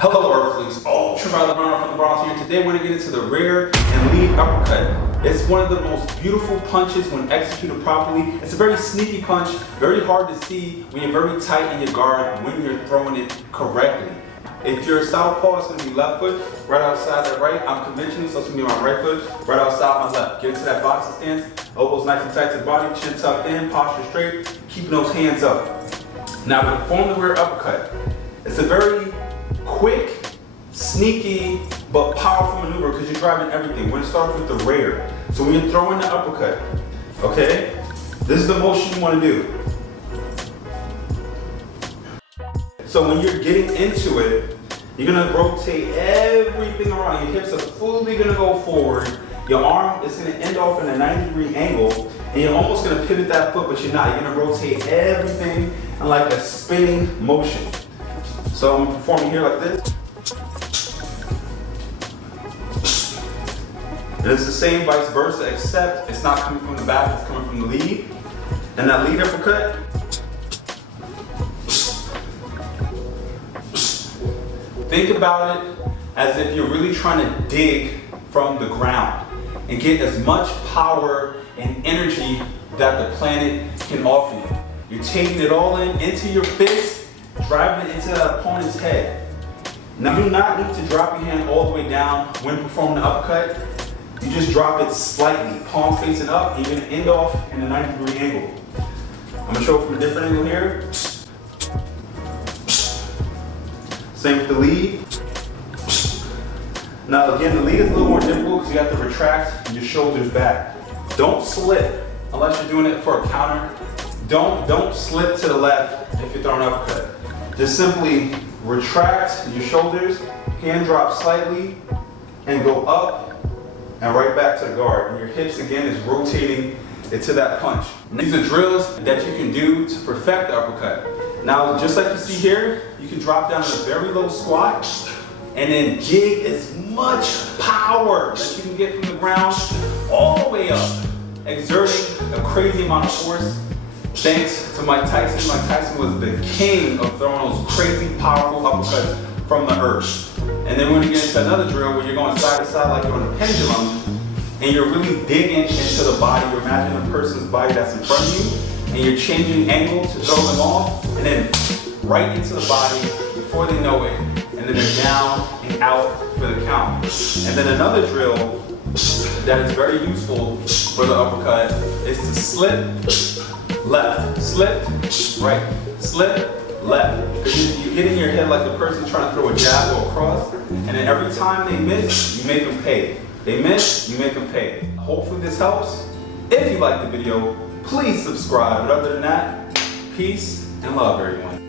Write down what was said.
Hello Earthlies, Ultra Violet Runner from the Bronx here. Today we're going to get into the rear and lead uppercut. It's one of the most beautiful punches when executed properly. It's a very sneaky punch, very hard to see when you're very tight in your guard when you're throwing it correctly. If you're southpaw, it's going to be left foot, right outside that right. I'm conventional, so it's going to be my right foot, right outside my left. Get into that boxing stance, elbows nice and tight to the body, chin tucked in, posture straight, keeping those hands up. Now to perform the rear uppercut, it's a very quick, sneaky, but powerful maneuver because you're driving everything. We're going to start with the rear. So when you're throwing the uppercut, okay, this is the motion you want to do. So when you're getting into it, you're going to rotate everything around. Your hips are fully going to go forward. Your arm is going to end off in a 90-degree angle, and you're almost going to pivot that foot, but you're not. You're going to rotate everything in like a spinning motion. So I'm performing here like this. And it's the same vice versa, except it's not coming from the back, it's coming from the lead. And that lead uppercut, think about it as if you're really trying to dig from the ground and get as much power and energy that the planet can offer you. You're taking it all in into your fist, driving it into that opponent's head. Now you do not need to drop your hand all the way down when performing the uppercut. You just drop it slightly, palm facing up, and you're gonna end off in a 90-degree angle. I'm gonna show it from a different angle here. Same with the lead. Now again, the lead is a little more difficult because you have to retract your shoulders back. Don't slip unless you're doing it for a counter. Don't slip to the left if you're throwing an uppercut. Just simply retract your shoulders, hand drop slightly, and go up and right back to the guard. And your hips again is rotating into that punch. These are drills that you can do to perfect the uppercut. Now, just like you see here, you can drop down to a very low squat and then jig as much power that you can get from the ground all the way up, exerting a crazy amount of force. Thanks to Mike Tyson. Mike Tyson was the king of throwing those crazy, powerful uppercuts from the earth. And then we're going to get into another drill where you're going side to side like you're on a pendulum, and you're really digging into the body. You're imagining a person's body that's in front of you, and you're changing angle to throw them off, and then right into the body before they know it. And then they're down and out for the count. And then another drill that is very useful for the uppercut is to slip, left, slip, right, slip, left. Because you get in your head like the person trying to throw a jab or a cross, and then every time they miss, you make them pay. They miss, you make them pay. Hopefully this helps. If you like the video, please subscribe. But other than that, peace and love, everyone.